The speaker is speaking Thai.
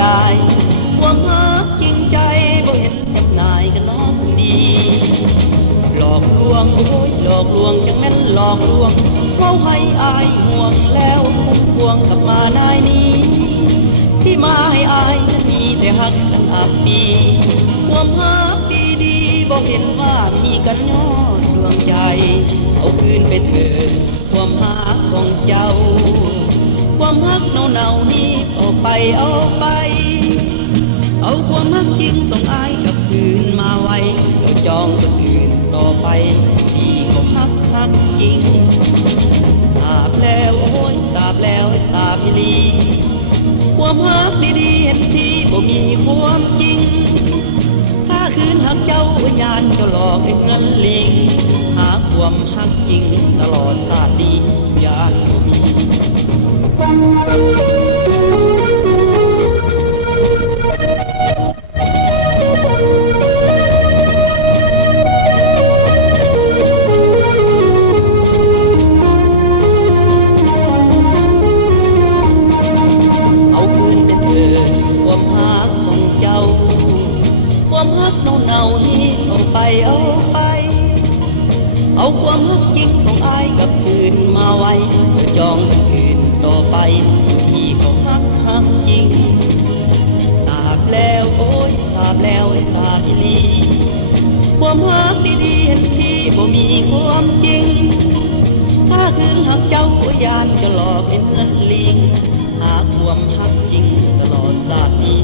ได้ความรักจริงใจบ่เห็นจำหน่ายกันน้องดีหลอกลวงโอ้ยหลอกลวงจังแม่นหลอกลวงเขาให้อายห่วงแล้วพุ่มพวงกลับมานายนี้ที่มาให้อายนั้นมีแต่หักกันอับปีความรักดีๆบ่เห็นว่ามีกันยอดดวงใจเอาคืนไปเถิดความรักของเจ้าความรักเน่าๆนี้เอาไปเอาความรักจริงส่งอายกลับคืนมาไว้เราจองคนอื่นต่อไปที่เขาฮักจริงทราบแล้วโอ้ยทราบแล้วทราบอีหลีความรักดีๆเห็นที่บ่มีความจริงถ้าคืนหักเจ้ายานเจ้าหลอกให้เงินลิงหาความฮักจริงตลอดชาตินี้ยานบ่มี เอาคืนไปเถิดความรักของเจ้าความรักเน่าๆนี้เอาไปเอาความรักจริงส่งอายกลับคืนมาไว้เพื่อจองคนอื่นต่อไปที่เขาฮักจริงทราบแล้วโอ้ยทราบแล้วไอ้ทราบอีหลีความรักดีๆเห็นที่บ่มีความจริงถ้าคืนหักเจ้ายานจะหลอกให้เงินลิงหาความฮักจริงตลอดชาตินี้